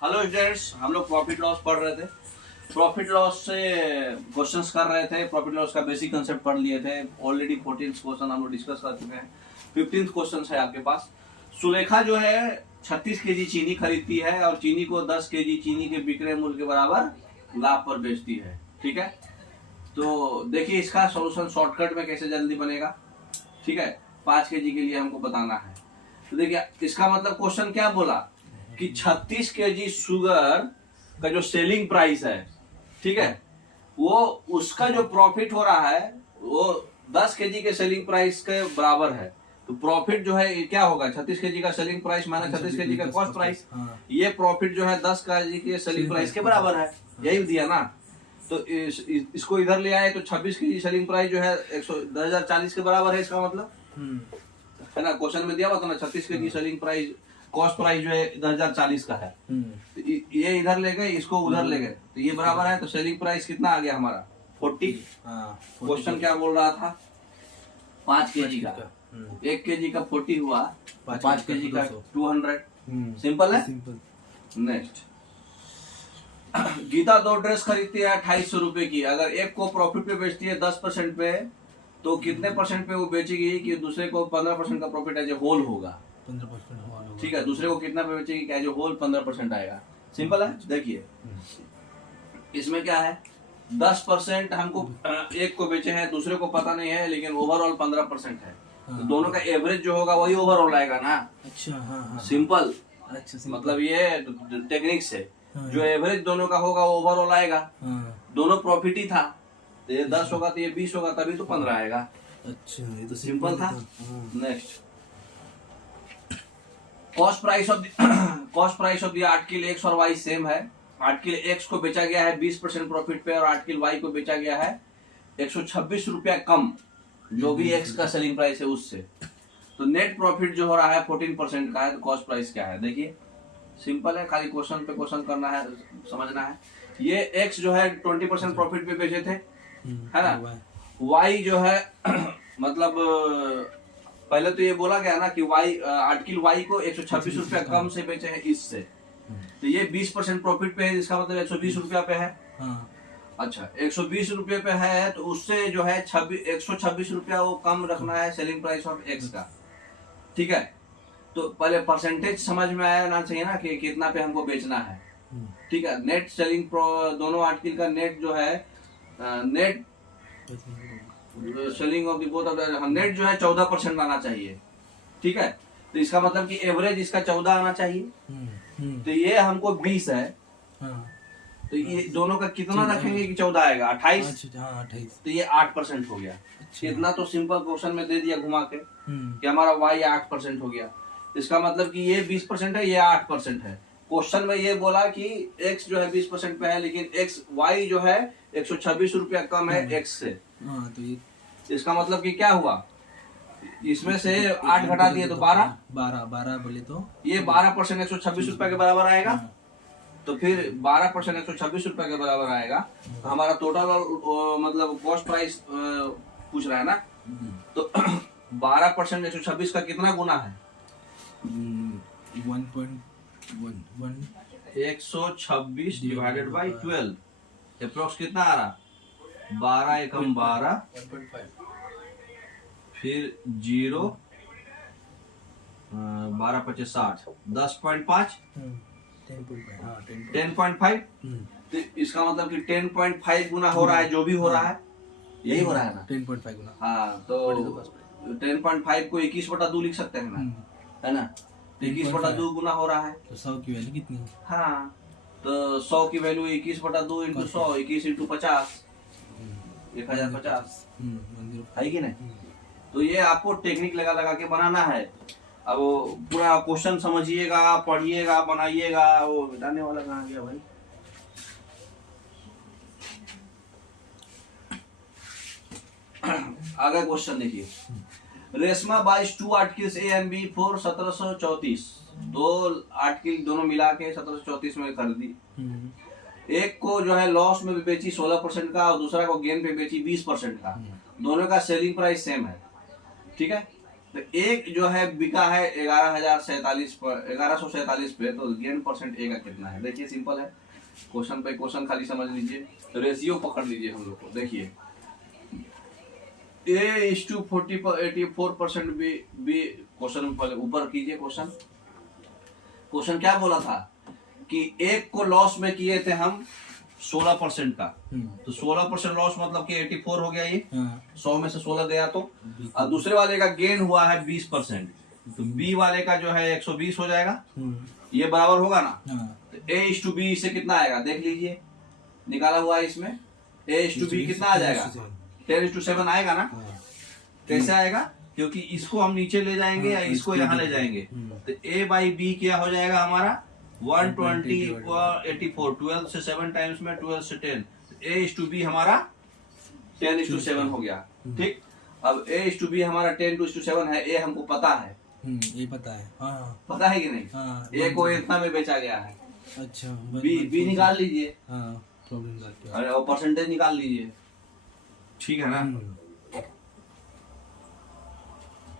Hello students, हम लोग profit loss पढ़ रहे थे। प्रॉफिट लॉस से क्वेश्चंस कर रहे थे। प्रॉफिट लॉस का बेसिक कंसेप्ट पढ़ लिए थे। ऑलरेडी 14th क्वेश्चन हम लोग डिस्कस कर चुके हैं। 15th क्वेश्चन है आपके पास। सुलेखा जो है 36 केजी चीनी खरीदती है और चीनी को 10 केजी चीनी के विक्रय मूल्य के बराबर लाभ पर बेचती है। ठीक है, तो देखिए इसका सोल्यूशन शॉर्टकट में कैसे जल्दी बनेगा। ठीक है, 5 केजी के लिए हमको बताना है। तो देखिए इसका मतलब क्वेश्चन क्या बोला कि 36 केजी शुगर का जो सेलिंग प्राइस है, ठीक है, वो उसका जो प्रॉफिट हो रहा है वो 10 केजी के सेलिंग प्राइस के बराबर है। तो प्रॉफिट जो है क्या होगा, 36 केजी का सेलिंग प्राइस माइनस 36 केजी का कॉस्ट प्राइस। ये प्रॉफिट जो है 10 केजी के सेलिंग प्राइस के बराबर है। यही दिया ना। तो इसको इधर ले आए तो 26 केजी सेलिंग प्राइस जो है 1040 के बराबर है। इसका मतलब है ना, क्वेश्चन में दिया हुआ था ना 36 KG selling price cost price जो है 1040 का है। तो ये इधर ले गए, इसको उधर ले गए, तो ये बराबर है। तो सेलिंग प्राइस कितना आ गया हमारा 40। क्वेश्चन क्या बोल रहा था 5 केजी का, 1 केजी का 40 हुआ, 5 केजी का 200। सिंपल है। नेक्स्ट, गीता 2 ड्रेस खरीदती है 2800 रुपए की। अगर एक को प्रॉफिट पे बेचती है 10% पे, तो कितने परसेंट पे वो बेचेगी कि दूसरे को 15% का प्रॉफिट एज ए होल होगा। 15% ठीक है, दूसरे को कितना पे बेचेगी क्या, जो होल 15% आएगा। सिंपल है। देखिए इसमें क्या है, 10% हमको एक को बेचे हैं, दूसरे को पता नहीं है, लेकिन ओवरऑल 15% है। तो दोनों का एवरेज जो होगा वही ओवरऑल आएगा ना। अच्छा, हाँ। सिंपल। अच्छा, मतलब ये टेक्निक से जो एवरेज दोनों का होगा वो ओवरऑल आएगा। दोनों प्रॉफिट ही था, तो ये 10 होगा तो ये 20 होगा, तभी तो 15 आएगा। अच्छा, ये तो सिंपल था। Next, cost price of the article x और वाई सेम है। आर्टिकल एक्स को बेचा गया है 20% प्रॉफिट पे और आर्टिकल वाई को बेचा गया है 126 रुपया कम, जो भी एक्स का सेलिंग प्राइस है उससे। तो नेट प्रॉफिट जो हो रहा है 14% का है। तो कॉस्ट प्राइस क्या है, देखिए सिंपल है, खाली क्वेश्चन पे क्वेश्चन करना है, समझना है। ये एक्स जो है 20% प्रॉफिट पे बेचे थे, है ना। वाई जो है मतलब पहले तो ये बोला गया ना कि वाई आर्टिकल वाई को 126 रुपया कम से बेचे हैं इससे। तो ये 20% प्रॉफिट पे है, इसका मतलब 120 रुपया पे है। अच्छा, 120 रुपये पे है, तो उससे जो है 126 रुपया वो कम रखना है सेलिंग प्राइस ऑफ एक्स का। ठीक है, तो पहले परसेंटेज समझ में आना चाहिए ना कि कितना पे हमको बेचना है। ठीक है, नेट सेलिंग दोनों आर्टिकल का नेट जो है net selling of both of net जो है 14% आना चाहिए। ठीक है, तो इसका मतलब कि एवरेज इसका 14 आना चाहिए। तो ये हमको 20 है, तो ये दोनों का कितना रखेंगे कि 14 आएगा 28। तो ये 8% हो गया। इतना तो सिंपल क्वेश्चन में दे दिया घुमा के कि हमारा y 8% हो गया। इसका मतलब कि ये 20% है, ये 8% है। क्वेश्चन में ये बोला कि x जो है 20% पे है, लेकिन x y जो है 126 रुपया कम है x से। तो इसका मतलब कि क्या हुआ, इसमें से 8 घटा दिए तो 12 बोले तो ये 12% 126 रुपया के बराबर आएगा। तो फिर 12% 126 रुपया के बराबर आएगा। तो हमारा टोटल मतलब कॉस्ट प्राइस पूछ रहा है ना। तो 12% 126 का कितना गुना है, 126 डिवाइडेड बाई 12, अप्रोक्स कितना आ रहा, 12 एकम 12, फिर 0, 12 पचे 60, 10.5, 10.5। तो इसका मतलब कि 10.5 गुना हो रहा है, जो भी हो रहा है यही हो रहा है ना, 10.5 गुना। हाँ, तो 10.5 को 21/2 लिख सकते हैं ना, है ना। 21/2 गुना हो रहा है, तो 100 की वैल्यू कितनी है? हाँ, तो 100 की वैल्यू 21/2 इंटू 100, 21 इंटू 50, 1050 है कि नहीं। तो ये आपको टेक्निक लगा लगा के बनाना है। अब पूरा क्वेश्चन समझिएगा, पढ़िएगा, बनाइएगा। वो मिटाने वाला कहाँ गया भाई। आगे क्वेश्चन देखिए, Reshma buys 2 articles A and B for 1734। 2 article दोनों मिला के 1734 में खरीदी। एक को जो है लॉस में बेची 16% का और दूसरा को गेन पे बेची 20% का। दोनों का सेलिंग प्राइस सेम है। ठीक है, तो एक जो है बिका है 11,047 पर 1147 पे, तो गेन परसेंट ए का कितना है? देखिए सिंपल है, क्वेश्चन पे क्वेश्चन खाली समझ लीजिए, तो रेशियो पकड़ लीजिए हम लोग को। देखिए A/40 पर 84% बी क्वेश्चन में पहले ऊपर कीजिए। क्वेश्चन क्या बोला था कि एक को लॉस में किए थे हम 16% का, तो 16% लॉस मतलब कि 84 हो गया ये, 100 में से 16 गया तो, और दूसरे वाले का गेन हुआ है 20%, तो बी वाले का जो है 120 हो जाएगा, ये बराबर होगा ना। तो A/B से कितना आएगा देख लीजिए, निकाला हुआ है इसमें। A/B कितना आ जाएगा? 10:7 आएगा ना। कैसे आएगा? क्योंकि इसको हम नीचे ले जाएंगे या इसको यहाँ ले जाएंगे, तो A/B क्या हो जाएगा हमारा 120 84, 12 से 7 टाइम्स में 12 से 10, A/B हमारा 10:7 हो गया। ठीक, अब A/B हमारा 10:7 है, A हमको पता है, ये पता है। हाँ पता है कि नहीं? हाँ, A को इतना में बेचा गया है। अच्छा, B निकाल लीजिए, हाँ प्रॉब्लम का अरे और परसेंटेज निकाल लीजिए, ठीक है ना।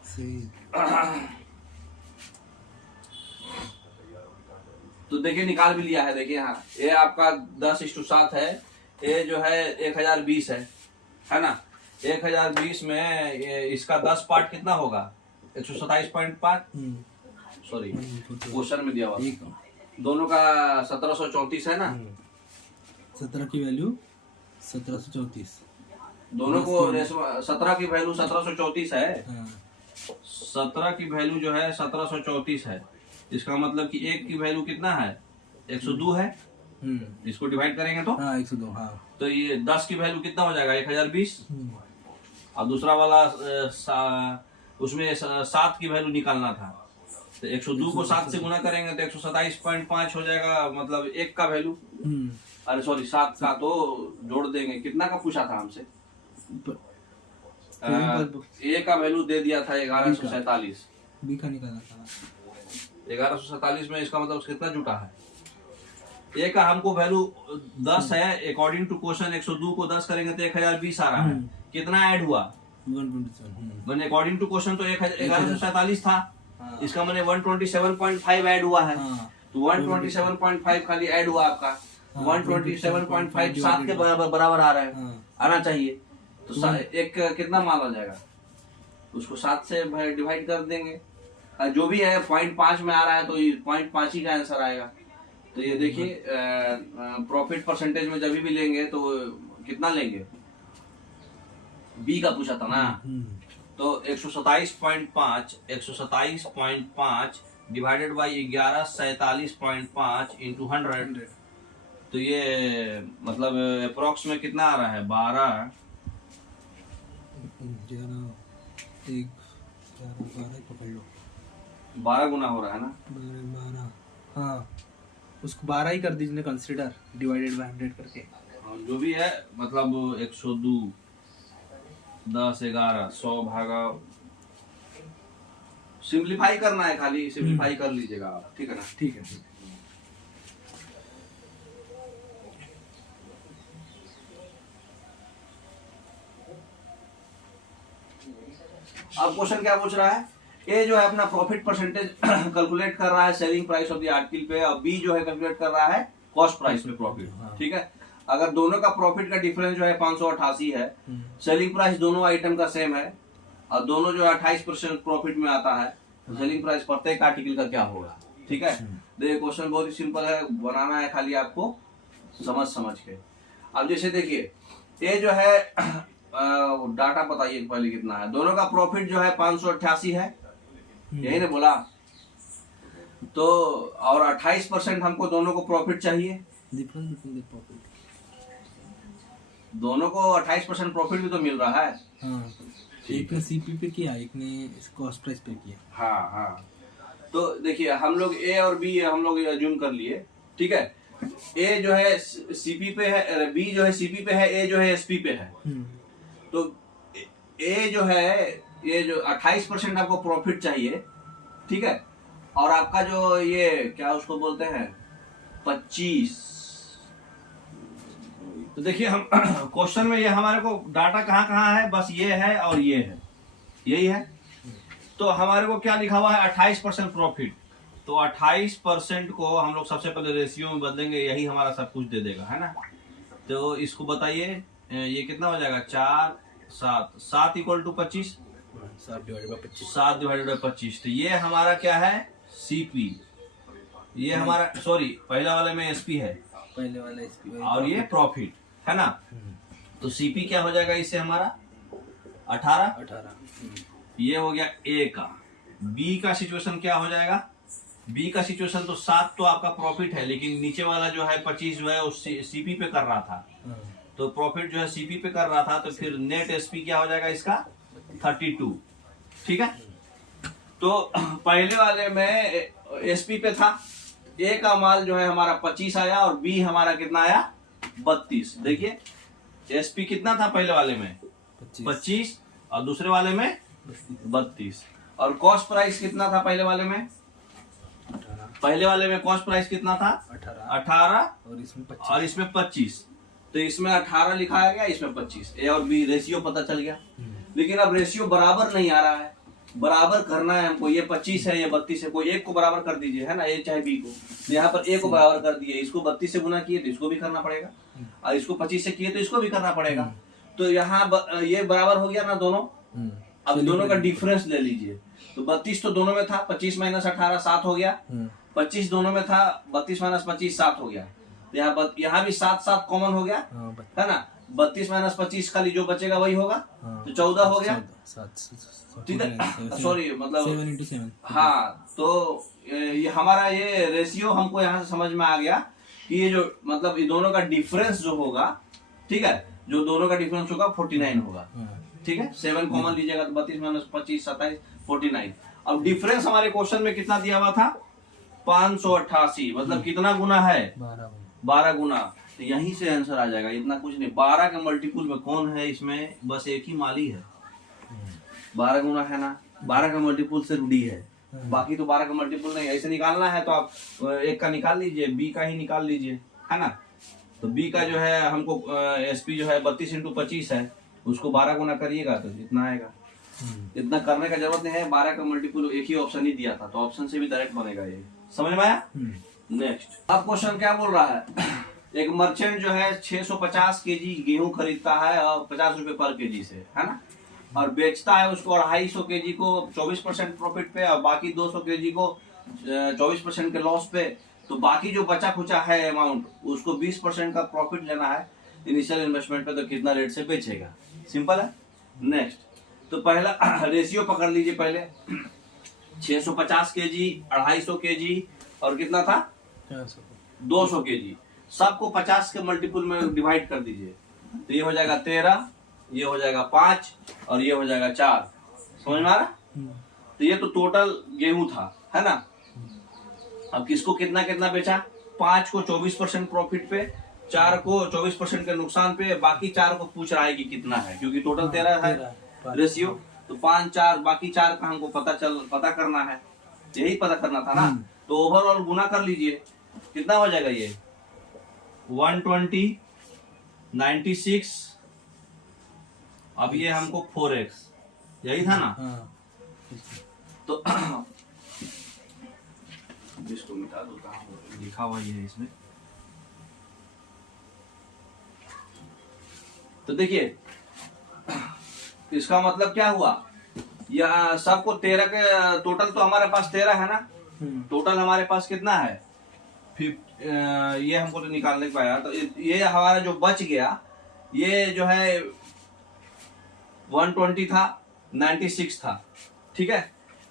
सही। तो देखिए निकाल भी लिया है, देखिए यहाँ ए आपका 10:7 है, ए जो है 1020 है ना। 1020 में इसका 10 पार्ट कितना होगा? 127.5, सॉरी क्वेश्चन में दिया हुआ, दोनों का 1734 है ना। 17 की वैल्यू 1734, दोनों को 17 की वैल्यू 1734 है, 17 की वैल्यू जो है 1734 है। इसका मतलब कि एक की वैल्यू कितना है? 102 है। इसको डिवाइड करेंगे तो 102, हाँ। तो ये 10 की वैल्यू कितना हो जाएगा? 1020। और दूसरा वाला उसमें 7 की वैल्यू निकालना था, तो 102 को 7 से गुना करेंगे तो 127.5 हो जाएगा, मतलब एक का वैल्यू, अरे सॉरी 7 का तो जोड़ देंगे। कितना का पूछा था हमसे? ए का वैल्यू दे दिया था 1147, बी का निकालना था 1147 में, इसका मतलब कितना जुटा है? ए का हमको वैल्यू 10 है, अकॉर्डिंग टू क्वेश्चन 102 को 10 करेंगे तो 1020 आ रहा है। कितना ऐड हुआ? 127। मैंने अकॉर्डिंग टू क्वेश्चन तो 1147 था, इसका मैंने 127.5 ऐड हुआ है, तो 127.5 खाली ऐड हुआ आपका, 127.5 7 के बराबर आ रहा है, आना चाहिए। तो एक कितना माना जाएगा? उसको 7 से डिवाइड कर देंगे, जो भी है 0.5 में आ रहा है तो 0.5 ही का आंसर आएगा। तो ये देखिए प्रॉफिट परसेंटेज में जब भी लेंगे तो कितना लेंगे? बी का पूछा था ना, तो 127.5 डिवाइडेड बाई 1147.5 इंटू 100, तो ये मतलब अप्रोक्स में कितना आ रहा है? 12 पकड़ लो, 12 गुना हो रहा है ना। 12, हाँ उसको 12 ही कर दीजिए कंसीडर, डिवाइडेड बाय 100 करके। जो भी है मतलब 102 10 11 100 भागा, सिंप्लीफाई करना है, खाली सिंप्लीफाई कर लीजिएगा आप, ठीक है ना। ठीक है। अब क्वेश्चन क्या पूछ रहा है? ए जो है अपना प्रॉफिट परसेंटेज कैलकुलेट कर रहा है selling price of the article पे, और बी जो है कैलकुलेट कर रहा है कॉस्ट प्राइस पे प्रॉफिट, ठीक है। अगर दोनों का प्रॉफिट का डिफरेंस जो है 588 है, सेलिंग प्राइस दोनों आइटम का सेम है, और दोनों जो 28% प्रॉफिट में आता है, तो सेलिंग प्राइस प्रत्येक आर्टिकल का क्या होगा? ठीक है। देखिए क्वेश्चन बहुत ही सिंपल है, बनाना है खाली आपको समझ के। अब जैसे देखिए ये जो है डाटा बताइए पहले कितना है। दोनों का प्रॉफिट जो है 588 है, यही ने बोला, तो और 28% हमको दोनों को प्रॉफिट चाहिए, दोनों को 28% प्रॉफिट भी तो मिल रहा है। एक ने सीपी पे किया, एक ने कॉस्ट प्राइस पे किया। हाँ, तो देखिए हम लोग ए और बी हम लोग अज्यूम कर लिए, ठीक है। ए जो है सीपी पे है, बी जो है सीपी पे है, ए जो है एसपी पे है। तो ए जो है ये जो 28% आपको प्रॉफिट चाहिए, ठीक है, और आपका जो ये क्या उसको बोलते हैं 25। तो देखिए हम क्वेश्चन में ये हमारे को डाटा कहाँ है, बस ये है और ये है, यही है। तो हमारे को क्या लिखा हुआ है 28% प्रॉफिट। तो 28% को हम लोग सबसे पहले रेशियो में बदलेंगे, यही हमारा सब कुछ दे देगा, है ना। तो इसको बताइए ये कितना हो जाएगा, 4 7 7 इक्वल टू 25, 7 डिवाइडेड बाई 25। तो ये हमारा क्या है सीपी, ये हमारा सॉरी पहला वाले में एसपी है, पहले वाला एसपी और ये प्रॉफिट है ना। तो सीपी क्या हो जाएगा इससे हमारा 18। ये हो गया ए का। बी का सिचुएशन क्या हो जाएगा, बी का सिचुएशन तो 7 तो आपका प्रॉफिट है, लेकिन नीचे वाला जो है 25 जो है उस सीपी पे कर रहा था, तो प्रॉफिट जो है सीपी पे कर रहा था, तो फिर नेट एसपी क्या हो जाएगा इसका 32। ठीक है, तो पहले वाले में एसपी पे था, ए का माल जो है हमारा 25 आया और बी हमारा कितना आया 32। देखिए एसपी कितना था पहले वाले में 25 और दूसरे वाले में 32। और कॉस्ट प्राइस कितना था पहले वाले में, पहले वाले में कॉस्ट प्राइस कितना था 18 और इसमें 25। तो इसमें 18 लिखाया गया, इसमें 25। ए और बी रेशियो पता चल गया। लेकिन अब रेशियो बराबर नहीं आ रहा है, बराबर करना है हमको। ये 25 है, ये 32 है, कोई एक को बराबर कर दीजिए, है ना, ए चाहे बी को। यहाँ पर ए को बराबर कर दिए, इसको 32 से गुना किए तो इसको भी करना पड़ेगा, और इसको 25 से किए तो इसको भी करना पड़ेगा। तो यहाँ ये बराबर हो गया ना दोनों। अब दोनों का डिफरेंस ले लीजिए। तो 32 तो दोनों में था, 25 माइनस 18 7 हो गया। 25 दोनों में था, 32 माइनस 25 7 हो गया। तो यहाँ भी 7 7 कॉमन हो गया, है ना। 32 माइनस 25 खाली जो बचेगा वही होगा, तो 14 हो गया। ठीक है, सॉरी मतलब 7 हाँ। तो ये हमारा ये रेशियो हमको यहाँ से समझ में आ गया कि ये जो मतलब ये दोनों का डिफरेंस जो होगा, ठीक है, जो दोनों का डिफरेंस होगा 49 होगा। ठीक है, 7 कॉमन लीजिएगा तो 32 माइनस 25 27 49। अब डिफरेंस हमारे क्वेश्चन में कितना दिया हुआ था 588, मतलब कितना गुना है 12 गुना। तो यहीं से आंसर आ जाएगा, इतना कुछ नहीं। 12 के मल्टीपुल में कौन है, इसमें बस एक ही माली है, 12 गुना है ना। 12 का मल्टीपुल सिर्फ डी है, बाकी तो 12 का मल्टीपुल नहीं। ऐसे निकालना है तो आप एक का निकाल लीजिए, बी का ही निकाल लीजिए, है ना। तो बी का जो है हमको एसपी जो है 32 इंटू 25 है, उसको 12 गुना करिएगा तो इतना आएगा। इतना करने का जरूरत नहीं है, 12 का मल्टीपुल एक ही ऑप्शन ही दिया था, तो ऑप्शन से भी डायरेक्ट बनेगा। ये समझ में आया। नेक्स्ट अब क्वेश्चन क्या बोल रहा है, एक मर्चेंट जो है 650 केजी गेहूं खरीदता है और 50 रुपए पर केजी से, है ना, और बेचता है उसको 250 केजी को 24% प्रॉफिट पे और बाकी 200 केजी को 24% के लॉस पे। तो बाकी जो बचा खुचा है अमाउंट उसको 20% का प्रॉफिट लेना है इनिशियल इन्वेस्टमेंट पे, तो कितना रेट से बेचेगा। सिंपल है। नेक्स्ट, तो पहला रेशियो पकड़ लीजिए पहले, 650 केजी 250 केजी और कितना था 200 केजी, सबको 50 के मल्टीपुल में डिवाइड कर दीजिए। तो ये हो जाएगा 13, ये हो जाएगा 5 और ये हो जाएगा 4। समझ में आ रहा। तो ये तो टोटल गेहूं था, है ना। अब किसको कितना कितना बेचा, 5 को 24% प्रॉफिट पे, 4 को 24% के नुकसान पे, बाकी 4 को पूछ रहा है कि कितना है, क्योंकि टोटल 13 है रेशियो। तो 5 4 बाकी 4 का हमको पता करना है, यही पता करना था ना। तो ओवरऑल गुना कर लीजिए, कितना हो जाएगा ये 120 96। अब ये हमको 4x यही था ना। तो इसको मिटा दो, लिखा हुआ ये है इसमें। तो देखिए इसका मतलब क्या हुआ, या सबको 13 के टोटल, तो हमारे पास 13 है ना, टोटल हमारे पास कितना है ये हमको तो निकालने को आया। तो ये हमारा जो बच गया ये जो है 120 था, 96 था, ठीक है।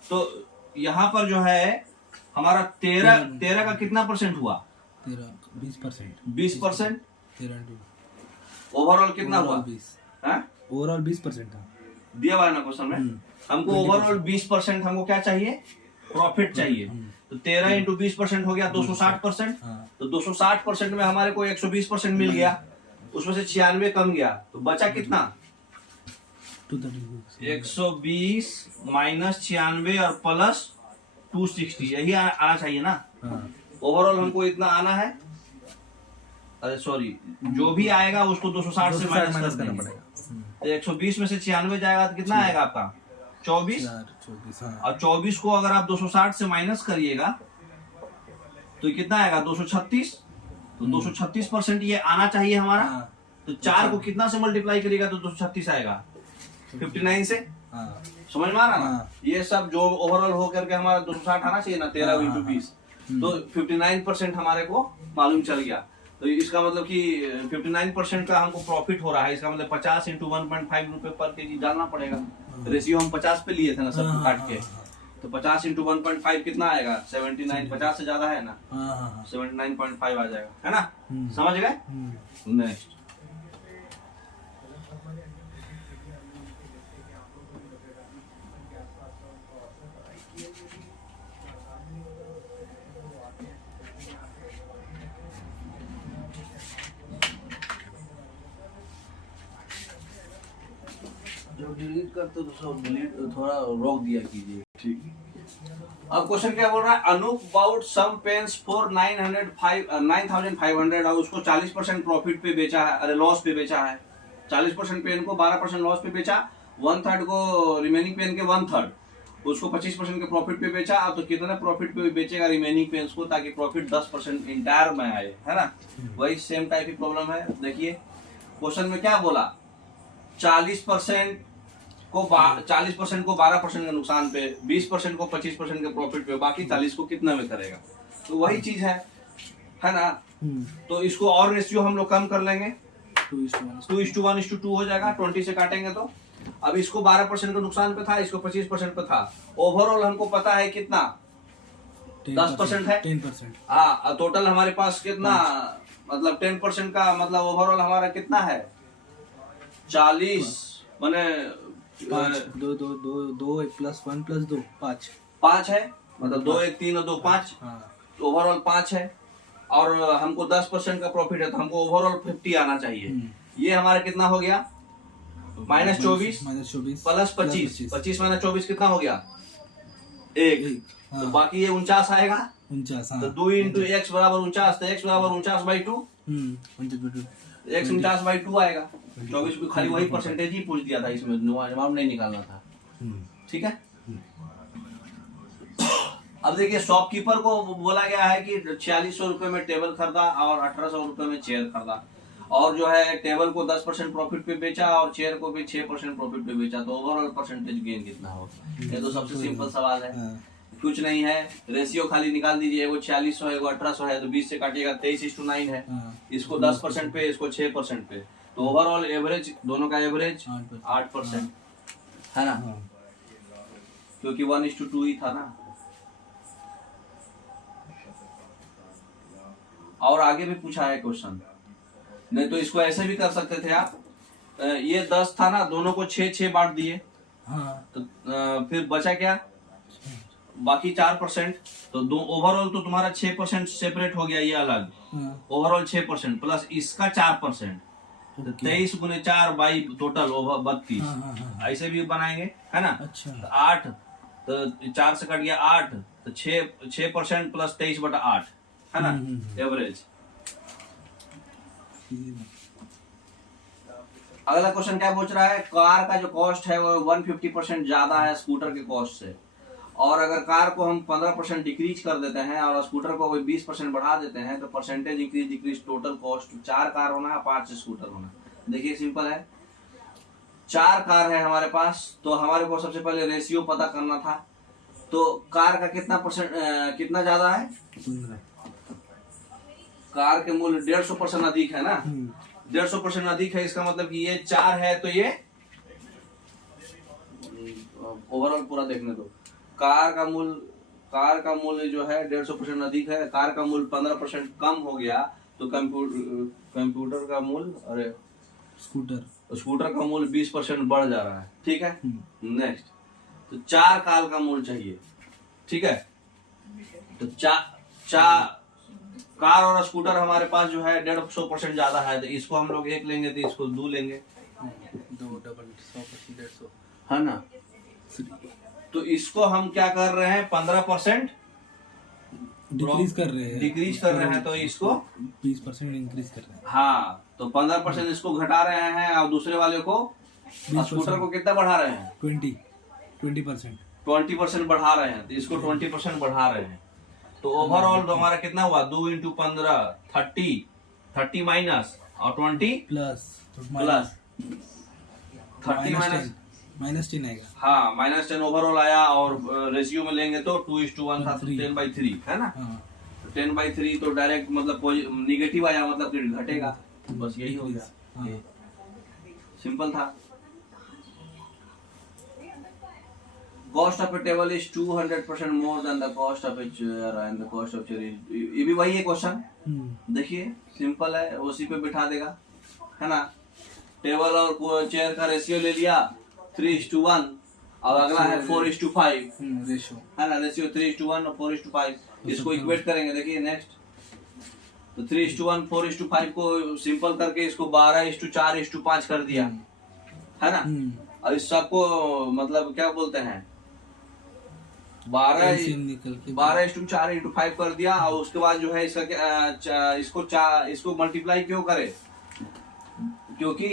तो यहाँ पर जो है हमारा 13 का कितना परसेंट हुआ 20%। ओवरऑल कितना हुआ ओवरऑल 20% था दिया हुआ है ना क्वेश्चन में। हमको ओवरऑल 20% हमको क्या चाहिए, प्रॉफिट चाहिए। तो 13 इंटू 20% हो गया 260%। तो 260% में हमारे को 120% मिल गया, उसमें से 96 कम गया, तो बचा कितना 120 माइनस 96 और प्लस 260, यही आना चाहिए ना। ओवरऑल हमको इतना आना है। अरे सॉरी, जो भी आएगा उसको 260 से माइनस करना पड़ेगा। तो 120 में से 96 जाएगा तो कितना आएगा आपका 24 24 हाँ। और 24 को अगर आप 260 से माइनस करिएगा तो कितना आएगा 236। तो 236% ये आना चाहिए हमारा। हाँ। तो 4 को कितना से मल्टीप्लाई करिएगा तो 236 आएगा 59 से। हाँ। समझ में आ रहा ना। हाँ। ये सब जो ओवरऑल हो करके हमारा 260 आना चाहिए ना 13 इंटू 20। तो 59% हमारे को मालूम चल गया। तो इसका मतलब कि 59% का हमको प्रॉफिट हो रहा है। इसका मतलब 50 इंटू 1.5 रुपए पर केजी डालना पड़ेगा। रेशियो हम 50 पे लिए थे ना सबको काट के। तो 50 इंटू 1.5 कितना आएगा 79। 50 से ज्यादा है ना 79.5 आ जाएगा, है ना। समझ गए। नेक्स्ट जब डिलीट करते तो सब डिलीट थोड़ा रोक दिया कीजिए, ठीक। अब क्वेश्चन क्या बोल रहा है, Anoop bought some pens for 9,500 और उसको 40% प्रॉफिट पे बेचा है, अरे लॉस पे बेचा है। 40% पेन को 12% लॉस पे बेचा, 1/3 को रिमेनिंग पेन के 1/3 उसको 25% के प्रॉफिट पे बेचा। अब तो कितना प्रॉफिट पे बेचेगा रिमेनिंग पेन्स को, ताकि प्रॉफिट 10% इंटायर में आए, है ना। वही सेम टाइप की प्रॉब्लम है। देखिए क्वेश्चन में क्या बोला, 40% को 12% के नुकसान पे, 20% को 25% के प्रॉफिट पे, बाकी 40 को कितना में करेगा। तो वही चीज है ना। तो इसको और रेशियो हम लोग कम कर लेंगे, 2:1:2 हो जाएगा। 20 से काटेंगे तो अब इसको 12% के नुकसान पे था, इसको 25% पे था। ओवरऑल हमको पता है कितना 10% है। 10%। हाँ, टोटल हमारे पास कितना, मतलब 10% का मतलब ओवरऑल हमारा कितना है 40 माने 5 2 2 2 2 प्लस 1 प्लस 2 5 है, मतलब 2 1 3 और 2 5। तो ओवरऑल 5 है और हमको 10% का प्रॉफिट है, तो हमको ओवरऑल 50 आना चाहिए। ये हमारा कितना हो गया -24 प्लस 25। 25 माइनस 24 कितना हो गया 1। तो बाकी ये 49 आएगा। 49 तो 2 इंटू x बराबर 49, तो x बराबर 49/2। x 49/2 आएगा। 24 भी खाली वही परसेंटेज ही पूछ दिया था, इसमें जवाब नहीं निकालना था, ठीक है। अब देखिए शॉपकीपर को बोला गया है कि 4600 रुपए में टेबल खरीदा और 1800 रुपए में चेयर खरीदा, और जो है टेबल को 10% प्रॉफिट पे बेचा और चेयर को भी 6% प्रॉफिट पे बेचा। तो ओवरऑल परसेंटेज गेन कितना होगा। ये तो सबसे सिंपल सवाल है, कुछ नहीं है। रेशियो खाली निकाल दीजिए, वो 4600 है, वो 1800 है, तो 20 से काटिएगा 23:9 है। इसको 10% पे, इसको 6% पे, तो ओवरऑल एवरेज दोनों का एवरेज 8% है ना, क्योंकि 1:2 ही था ना। और आगे भी पूछा है क्वेश्चन, नहीं तो इसको ऐसे भी कर सकते थे आप। ये 10 था ना, दोनों को 6 बांट दिए, तो फिर बचा क्या, बाकी 4%। तो दो ओवरऑल तो तुम्हारा 6% सेपरेट हो गया, ये अलग। ओवरऑल 6% प्लस इसका 4%, तो 23 गुने 4 बाई टोटल 32। ऐसे भी बनाएंगे, है ना। अच्छा। तो 8, तो 4 से कट गया 8, तो 6% प्लस 23/8 है ना एवरेज। अगला क्वेश्चन क्या पूछ रहा है, कार का जो कॉस्ट है वो 150% ज्यादा है स्कूटर के कॉस्ट से, और अगर कार को हम 15% डिक्रीज कर देते हैं और स्कूटर को 20% बढ़ा देते हैं, तो percentage increase decrease total cost. 4 car होना है, 5 स्कूटर होना। देखिए सिंपल है, 4 कार है हमारे पास, तो हमारे को सबसे पहले रेशियो पता करना था। तो कार का कितना ज्यादा है, कार के मूल्य 150% अधिक है ना। 150% अधिक है, इसका मतलब कि ये 4 है, तो ये ओवरऑल पूरा देखने दो। कार का मूल्य जो है 150% अधिक है, कार का मूल्य 15% कम हो गया, तो कंप्यूटर का मूल्य, अरे स्कूटर का मूल्य 20% बढ़ जा रहा है, ठीक है। नेक्स्ट, तो 4 कार का मूल्य चाहिए, ठीक है। तो कार और स्कूटर हमारे पास जो है 150% ज्यादा है, तो इसको हम लोग 1 लेंगे, तो इसको 2 लेंगे, 2 डबल 100% 150 है ना। तो इसको हम क्या कर रहे हैं, 15% डिक्रीज कर रहे हैं, तो इसको 20% इंक्रीज कर रहे हैं। हाँ, तो 15% इसको घटा रहे हैं, और दूसरे वाले को स्कूटर को कितना बढ़ा रहे हैं, 20%। 20% बढ़ा रहे हैं, तो इसको 20% बढ़ा रहे हैं, तो ओवरऑल तो हमारा कितना हुआ, 2 इंटू 15 30, 30 माइनस और 20 प्लस प्लस 30 माइनस -10 आएगा। हाँ -10 ओवरऑल आया, और रेशियो में लेंगे तो 2:1 था, तो 10/3 है ना। हाँ 10/3 तो डायरेक्ट मतलब निगेटिव आया, मतलब कि घटेगा, बस यही हो गया, हाँ। सिंपल था। Cost of A table is 200% more than the cost of a chair and the cost of chair is, ये भी वही है क्वेश्चन, देखिए सिंपल है, उसी पे बिठा देगा, है ना। टेबल और चेयर का रेशियो ले लिया 3:1, और अगला है 4:5, रेशियो है ना, रेशियो 3:1 और 4:5, इसको इक्वेट करेंगे, देखिए नेक्स्ट, तो 3:1 4:5 को सिंपल करके इसको 12:4:5 कर दिया, है ना। और इस सबको मतलब क्या बोलते हैं, 12:4:5 कर दिया, और उसके बाद जो है इसका इसको मल्टीप्लाई क्यों करे, क्योंकि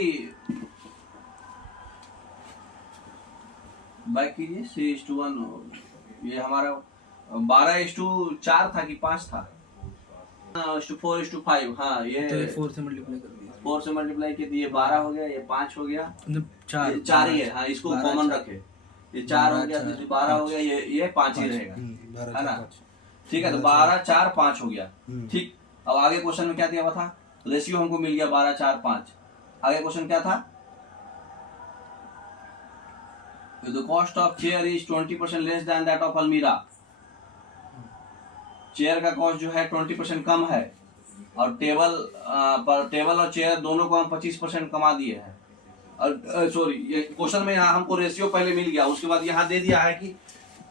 बैक कीजिए 3:1, ये हमारा 12:4 था कि 5 था, 4:5, हाँ ये तो 4 से मल्टीप्लाई कर दिया, 4 से मल्टीप्लाई किया, ये 12 हो गया, ये 5 हो गया, मतलब 4 4 ही है, हाँ इसको कॉमन रखे, ये 4 हो गया, 12 हो गया, ये 5 ही रहेगा, है ना। ठीक है, तो 12 4 5 हो गया, ठीक। अब आगे क्वेश्चन में क्या दिया हुआ था, रेशियो हमको मिल गया 12 4 5, आगे क्वेश्चन क्या था, the cost of chair is 20% less than that of अलमीरा, चेयर का कॉस्ट जो है 20% कम है, और टेबल और चेयर दोनों को हम 25% कमा दिए हैं, और सॉरी, ये क्वेश्चन में यहाँ हमको रेशियो पहले मिल गया, उसके बाद यहाँ दे दिया है कि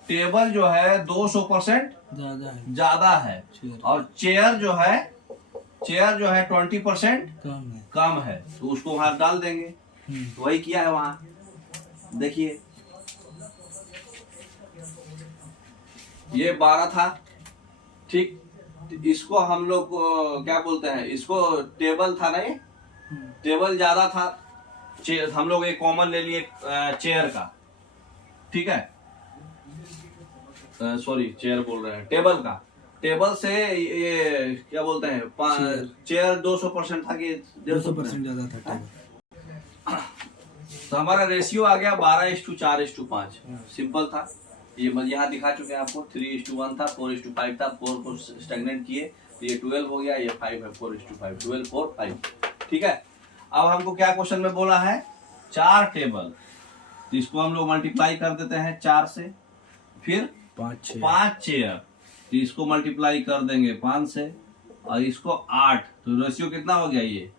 टेबल जो है 200% ज्यादा है, और चेयर जो है 20% कम है, तो उसको वहां डाल देंगे, तो वही किया है वहां, देखिए ये 12 था, ठीक, इसको हम लोग क्या बोलते हैं, इसको टेबल था नहीं, टेबल ज्यादा था, हम लोग एक कॉमन ले लिए चेयर का, ठीक है, सॉरी चेयर बोल रहे हैं, टेबल का, टेबल से ये क्या बोलते हैं, चेयर 200% था कि 200% ज्यादा था टेबल, तो हमारा रेशियो आ गया 12:4:5, सिंपल था, ये यहाँ दिखा चुके हैं आपको, 3:1 था, 4:5 था, 4 को स्टेगनेट किए, तो ये 12 हो गया, ये 5 है, 4:5, 12 4 5, ठीक है। अब हमको क्या क्वेश्चन में बोला है, 4 टेबल, तो इसको हम लोग मल्टीप्लाई कर देते हैं 4 से, फिर 5 चेयर, तो इसको मल्टीप्लाई कर देंगे 5 से, और इसको 8, तो रेशियो कितना हो गया, ये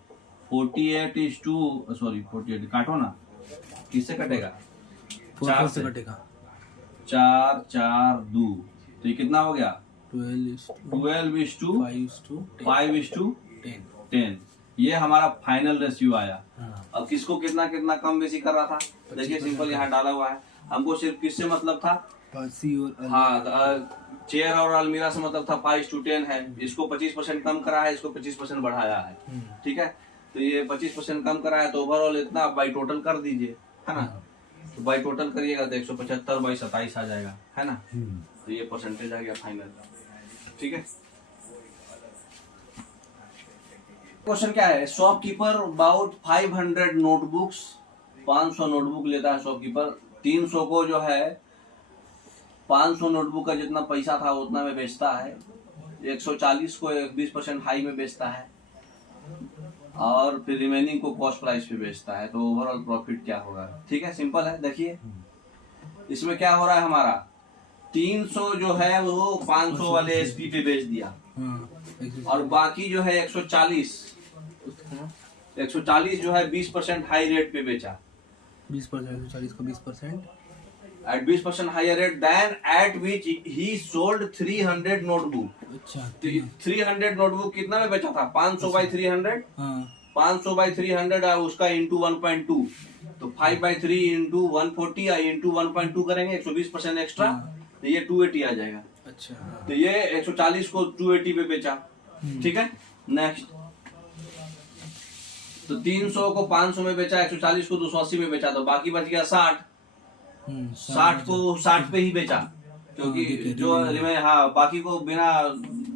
48 काटो ना, किससे कटेगा, 4 से कटेगा, 4 4 2, तो ये कितना हो गया, 12:5:10, ये हमारा फाइनल रेशियो आया। अब किसको कितना कितना कम बेसी कर रहा था, देखिए सिंपल यहाँ डाला हुआ है, हमको सिर्फ किससे मतलब था, हाँ चेयर और अलमीरा से मतलब था 5:10 है, इसको 25% कम करा है, इसको 25% बढ़ाया है, ठीक है, तो ये 25% कम करा है, तो ओवरऑल इतना बाई टोटल कर दीजिए, है ना, तो बाई टोटल करिएगा तो 175/27 आ जाएगा, है ना, तो ये परसेंटेज आ गया फाइनल, ठीक है। क्वेश्चन क्या है, शॉपकीपर अबाउट 500 नोटबुक्स, 500 नोटबुक लेता है शॉपकीपर, 300 को जो है 500 नोटबुक का जितना पैसा था उतना में बेचता है, 140 को 20% हाई में बेचता है, और फिर रिमेनिंग को कॉस्ट प्राइस पे बेचता है, तो ओवरऑल प्रॉफिट क्या होगा, ठीक है, सिंपल है। देखिए इसमें क्या हो रहा है, हमारा 300 जो है वो 500 वाले एसपी पे बेच दिया, और बाकी जो है 140 जो है 20% हाई रेट पे बेचा, 20%, 140 को 20%, at 20% higher rate than at which he sold 300 notebook। अच्छा, 300 नोटबुक कितना में बेचा था, 500/300, 500/300 और उसका इंटू 1.2, तो 5/3 इंटू 140 या इंटू 1.2 करेंगे, 120% एक्स्ट्रा, तो ये 280 आ जाएगा। अच्छा, तो ये 140 को 280 पे बेचा, ठीक है। नेक्स्ट, तो 300 को 500 में बेचा, 140 को 280 में बेचा, तो बाकी बच गया 60, 60 को 60 पे ही बेचा, क्योंकि जो हाँ बाकी को बिना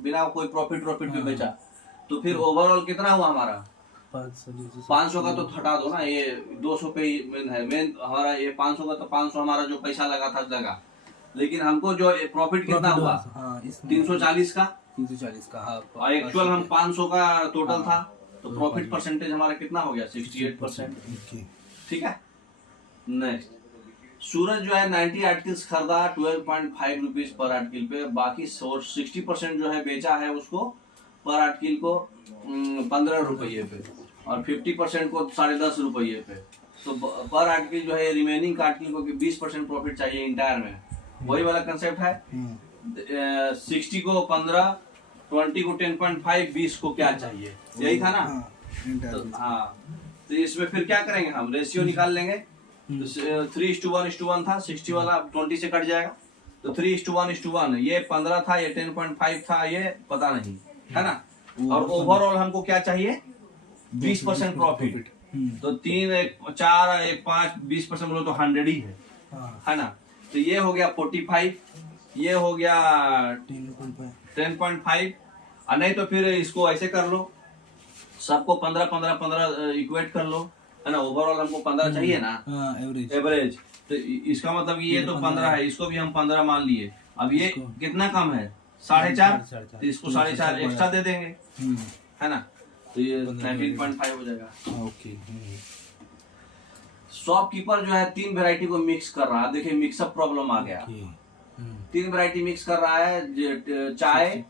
बिना कोई प्रॉफिट पे बेचा। तो फिर ओवरऑल कितना हुआ हमारा 500 का तो हटा दो ना, ये 200 पे ही मेन है। मेन हमारा ये 500 का, तो 500 हमारा जो पैसा लगा था लगा, लेकिन हमको जो प्रॉफिट कितना हुआ 340 का। 340 का हाँ। और एक्चुअल हम 500 का टोटल था, तो प्रॉफिट परसेंटेज हमारा कितना हो गया 68%। ठीक है। नेक्स्ट, सूरज जो है 90 आर्टिकल्स खरीदा 12.5 रुपीज पर आर्टिकल पे, बाकी 60% जो है बेचा है उसको पर आर्टिकल को 15 रुपये पे, और 50% को 10.5 रुपये पे। तो पर आर्टिकल जो है रिमेनिंग आर्टिकल को 20% प्रॉफिट चाहिए इंटायर में। वही वाला कंसेप्ट है। 60 को 15, 20 को 10.5, 20 को क्या चाहिए, यही था ना। तो हाँ, तो इसमें फिर क्या करेंगे हम, रेशियो निकाल लेंगे। तो 3:1:1 था, 60 वाला 20 से कट जाएगा, तो 3:1:1। ये 15 था, ये 10.5 था, ये पता नहीं है ना। और ओवरऑल हमको क्या चाहिए 20% प्रॉफिट। तो 3, 1, 4, 1, 5, 20% बोलो तो 100 ही है ना। तो ये हो गया 45, ये हो गया 10.5। और नहीं तो फिर इसको ऐसे कर लो, सबको 15 इक्वेट कर लो, है ना। ओवरऑल हमको 15 चाहिए ना एवरेज। तो इसका मतलब ये तो 15 है, इसको भी हम 15 मान लिए। अब ये कितना कम है 4.5, तो इसको 4.5 एक्स्ट्रा दे देंगे, है ना। तो ये 19.5 हो जाएगा। ओके। शॉपकीपर जो है 3 वैरायटी को मिक्स कर रहा है। देखिए मिक्सअप प्रॉब्लम आ गया। 3 वैरायटी मिक्स कर रहा है। चाय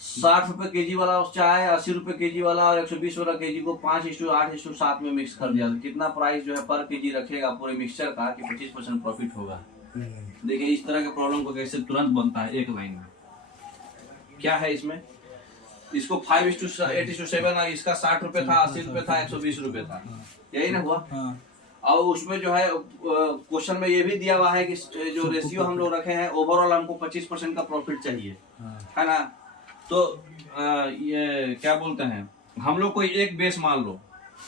60 रुपए केजी वाला चाय, 80 रुपए केजी वाला और 120 वाला केजी को 5:8:7 में मिक्स कर दिया। तो कितना प्राइस जो है पर केजी रखेगा पूरे मिक्सचर का कि 25% प्रॉफिट होगा। देखिए इस तरह के प्रॉब्लम को कैसे तुरंत बनता है एक लाइन में। क्या है इसमें, इसको 5:8:7, इसका 60 रुपए था, 80 रुपए था, 120 रुपए था, यही ना हुआ। और उसमें जो है क्वेश्चन में ये भी दिया हुआ है कि जो रेशियो हम लोग रखे हैं ओवरऑल हमको 25% का प्रॉफिट चाहिए, है ना। तो ये क्या बोलते हैं, हम लोग कोई एक बेस मान लो,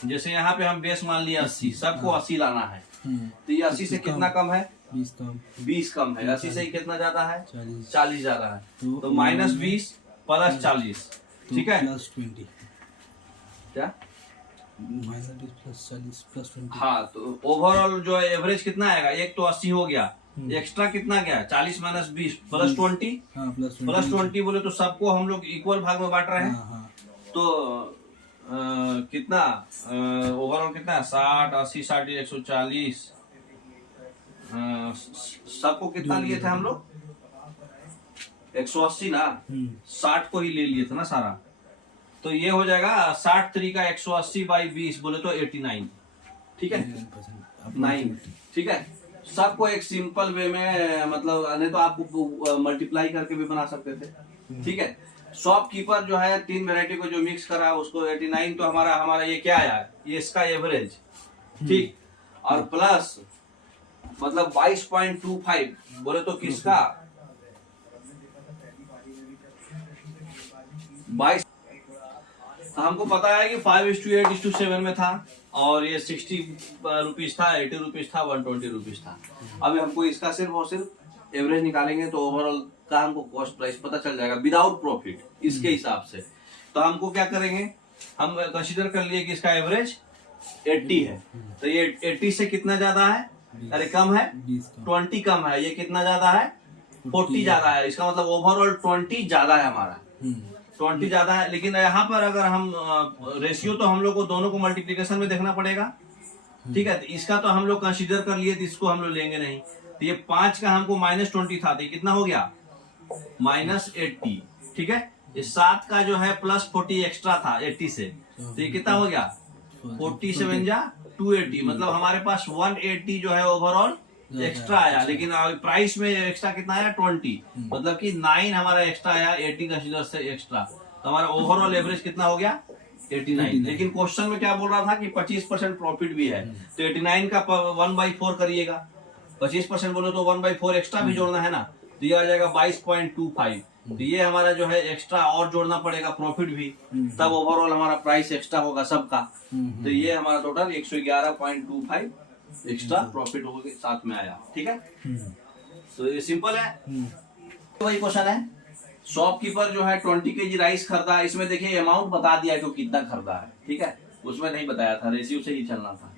जैसे यहाँ पे हम बेस मान लिया 80, सबको 80 लाना है। तो ये 80 से कितना कम है 20 कम है। 80 से कितना ज्यादा है 40 ज्यादा है। तो -20 + 40, ठीक है +20 क्या -20 हाँ। तो ओवरऑल जो एवरेज कितना आएगा, एक तो 80 हो गया, एक्स्ट्रा कितना गया 40 - 20 +20 +20 बोले तो सबको हम लोग इक्वल भाग में बांट रहे हैं। तो कितना ओवरऑल कितना 60 80 60 140, सबको कितना लिए थे हम लोग 180 ना। 60 को ही ले लिए थे ना सारा। तो ये हो जाएगा 60 3 का 180 / 20 बोले तो 89, ठीक है 9, ठीक है। सबको एक सिंपल वे में, मतलब नहीं तो आपको मल्टीप्लाई करके भी बना सकते थे, ठीक है। शॉपकीपर जो है 3 वैरायटी को जो मिक्स करा उसको 89, तो हमारा ये क्या आया, ये इसका एवरेज, ठीक। और प्लस मतलब 22.25 बोले तो किसका 22। हमको पता है कि 5:8:7 में था, और ये 60 रुपीज था, 80 रुपीज था, 120 रुपीज था। अब हमको इसका सिर्फ और सिर्फ एवरेज निकालेंगे तो ओवरऑल का हमको कॉस्ट प्राइस पता चल जाएगा विदाउट प्रॉफिट इसके हिसाब से। तो हमको क्या करेंगे, हम कंसीडर कर लिए कि इसका एवरेज 80 है। तो ये 80 से कितना ज्यादा है, अरे कम है 20 कम है। ये कितना ज्यादा है 40 ज्यादा है। इसका मतलब ओवरऑल 20 ज्यादा है हमारा, 20 ज्यादा है। लेकिन यहाँ पर अगर हम रेशियो तो हम लोग को दोनों को मल्टीप्लिकेशन में देखना पड़ेगा, ठीक है। तो इसका तो हम लोग कंसीडर कर लिए, तो इसको हम लोग लेंगे नहीं। तो ये 5 का हमको -20 था, तो कितना हो गया -80, ठीक है। ये 7 का जो है +40 एक्स्ट्रा था 80 से, तो ये कितना हो गया 47 जा 280, मतलब हमारे पास 180 जो है ओवरऑल एक्स्ट्रा आया। लेकिन प्राइस में एक्स्ट्रा कितना आया 20, मतलब कि 9 हमारा एक्स्ट्रा आया 80 कंसीडर से एक्स्ट्रा। तो हमारा ओवरऑल एवरेज कितना हो गया 89। लेकिन क्वेश्चन में क्या बोल रहा था कि 25% प्रॉफिट भी है, तो 89 का 1/4 करिएगा। 25% बोलो तो 1/4 एक्स्ट्रा भी जोड़ना है ना, तो ये आ जाएगा 22.25। तो ये हमारा जो है एक्स्ट्रा और जोड़ना पड़ेगा प्रॉफिट भी, तब ओवरऑल हमारा प्राइस एक्स्ट्रा होगा सबका। तो ये हमारा टोटल 111.25 एक्स्ट्रा प्रॉफिट हो के साथ में आया, ठीक है। तो ये सिंपल है। वही क्वेश्चन है, शॉपकीपर जो है 20 kg राइस खरीदा है, इसमें देखिए अमाउंट बता दिया है कि कितना खरीदा है, ठीक है, उसमें नहीं बताया था, रेशियो से ही चलना था।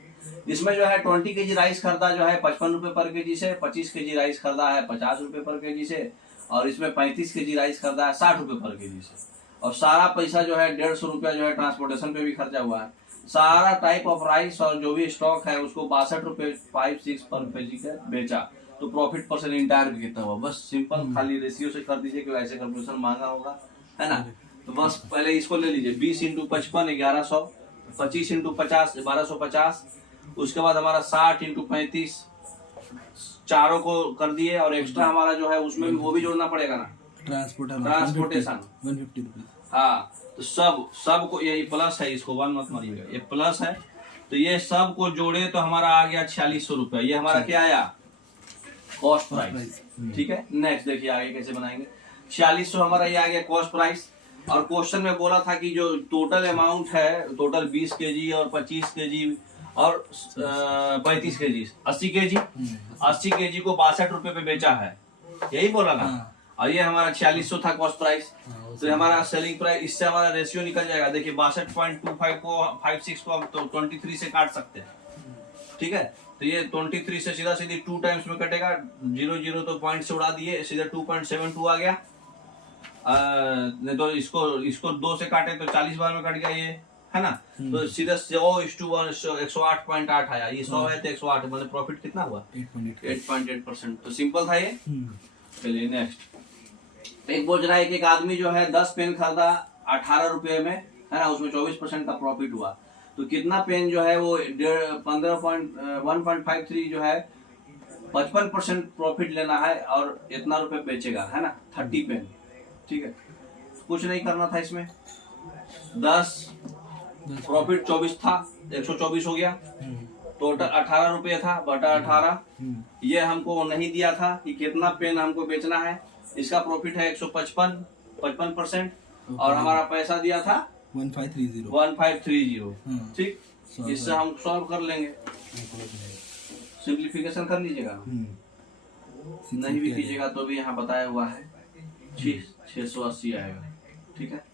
इसमें जो है 20 kg राइस खरीदा जो है 55 रुपए पर केजी से, 25 kg राइस खरीदा है 50 रुपए पर केजी से, और इसमें 35 kg राइस खरीदा है 60 रुपए पर केजी से, और सारा पैसा जो है 150 रुपया जो है ट्रांसपोर्टेशन पे भी खर्चा हुआ है। सारा टाइप ऑफ राइस और जो भी स्टॉक है उसको 62 रुपए 56 पर केजी का बेचा, तो प्रॉफिट परसेंट इंटायर भी कितना हुआ। बस सिंपल खाली रेशियो से कर दीजिए, कि ऐसे कैलकुलेशन मांगा होगा, है ना। तो बस पहले इसको ले लीजिए, 20 × 55 1100, 25 × 50 1250, उसके बाद हमारा 60 × 35 चारों को कर दिए, और एक्स्ट्रा हमारा जो है उसमें भी वो भी जोड़ना पड़ेगा ना, ट्रांसपोर्टेशन 150 रुपीज। हाँ, तो सब को यही प्लस है, इसको 1 मत मारिएगा, ये प्लस है, तो ये सब को जोड़े तो हमारा आ गया 4600 रुपया। ये हमारा क्या आया, कॉस्ट प्राइस, ठीक है। नेक्स्ट देखिए आगे कैसे बनाएंगे। 4600 हमारा ये आ गया कॉस्ट प्राइस, और क्वेश्चन में बोला था कि जो टोटल अमाउंट है, टोटल 20 kg और 25 kg और 35 kg 80 kg 80 kg को 62 रुपए पे बेचा है, यही बोला ना। और ये हमारा 4600 था कॉस्ट प्राइस, तो हमारा सेलिंग प्राइस, इससे हमारा रेशियो निकल जाएगा। देखिए 62.25 को 56 को हम तो 23 से काट सकते हैं, ठीक है। तो ये 23 से सीधा सीधी 2 टाइम्स में कटेगा, 0 तो पॉइंट से उड़ा दिए, सीधा 2.72 आ गया। नहीं तो इसको 2 से काटे तो 40 बार में कट गया, ये है ना। तो सीधा 100:1 108.8 आया, ये 100 है तो 108, मतलब प्रॉफिट कितना हुआ 8.8%। तो सिंपल था ये। चलिए नेक्स्ट, एक बोल रहा है कि एक आदमी जो है 10 पेन खरीदा 18 रुपए में, है ना, उसमें 24% का प्रॉफिट हुआ, तो कितना पेन जो है वो 1.53 जो है 55% प्रॉफिट लेना है, और इतना रुपए बेचेगा, है ना, 30 पेन, ठीक है। कुछ नहीं करना था इसमें, 10 प्रॉफिट 24 था, 124 हो गया, टोटल 18 रुपये था बटा 18। ये हमको नहीं दिया था कि कितना पेन हमको बेचना है, इसका प्रॉफिट है 155%, और हमारा पैसा दिया था 1530, ठीक। इससे हम सॉल्व कर लेंगे, सिंप्लीफिकेशन कर लीजिएगा, नहीं भी कीजिएगा तो भी यहाँ बताया हुआ है 680 आएगा, ठीक है।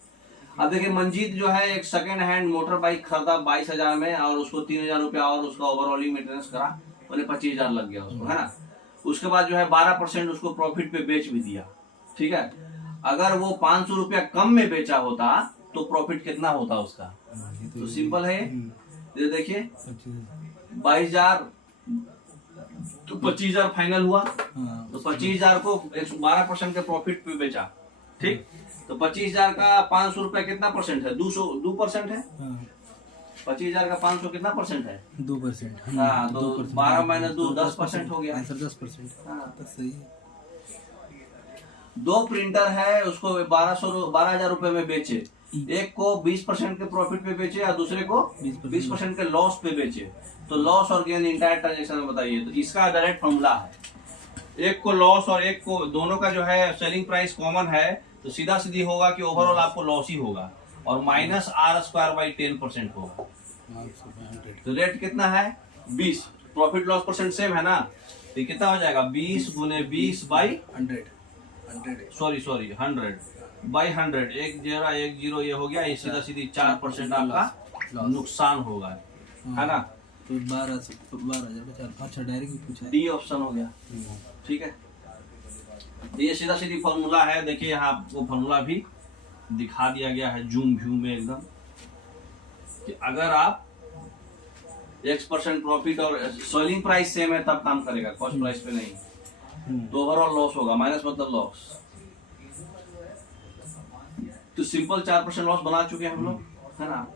अब देखिए मंजीत जो है एक सेकेंड हैंड मोटर बाइक खरीदा 22,000 में, और उसको 3,000 रुपया और उसका ओवरऑलिंग मेंटेनेंस करा, बोले 25,000 लग गया उसको, है ना। उसके बाद जो है 12% उसको प्रॉफिट पे बेच भी दिया, ठीक है। अगर वो 500 रुपया कम में बेचा होता तो प्रॉफिट कितना होता उसका, तो सिंपल है ये देखिए 22,000 तो 25,000 फाइनल हुआ, तो 25,000 को 12% के प्रॉफिट पे बेचा, ठीक। तो 25,000 का 500 रुपया कितना परसेंट है, 2% है। 25,000 का 500 कितना परसेंट है, 2%। हाँ, तो 12 - 2 10% हो गया, आंसर 10%। हाँ तो सही है। 2 प्रिंटर है, उसको 12,000 रुपए में बेचे, एक को 20% के प्रॉफिट पे बेचे और दूसरे को 20% के लॉस पे बेचे, तो लॉस और गेन इंटायर ट्रांजेक्शन में बताइए। तो इसका डायरेक्ट फॉर्मूला है, एक को लॉस और एक को, दोनों का जो है सेलिंग प्राइस कॉमन है, तो सीधा सीधी होगा कि ओवरऑल आपको लॉस ही होगा, और -R²/10% होगा। तो रेट कितना है 20, प्रॉफिट लॉस परसेंट सेम है ना, तो कितना हो जाएगा 20 × 20/100 100/100, 1 0 ये हो गया, ये सीधा सीधी 4% आपका नुकसान होगा, है ना। तो 12,000। अच्छा डायरेक्ट भी पूछा है, डी ऑप्शन हो गया, ठीक है। ये सीधा सीधी फॉर्मूला है, देखिए यहाँ वो फॉर्मूला भी दिखा दिया गया है जूम व्यू में एकदम, कि अगर आप X% प्रॉफिट और सेलिंग प्राइस सेम है तब काम करेगा, कॉस्ट प्राइस पे नहीं, तो ओवरऑल लॉस होगा, माइनस मतलब लॉस। तो सिंपल 4% लॉस बना चुके हैं हम लोग, है ना।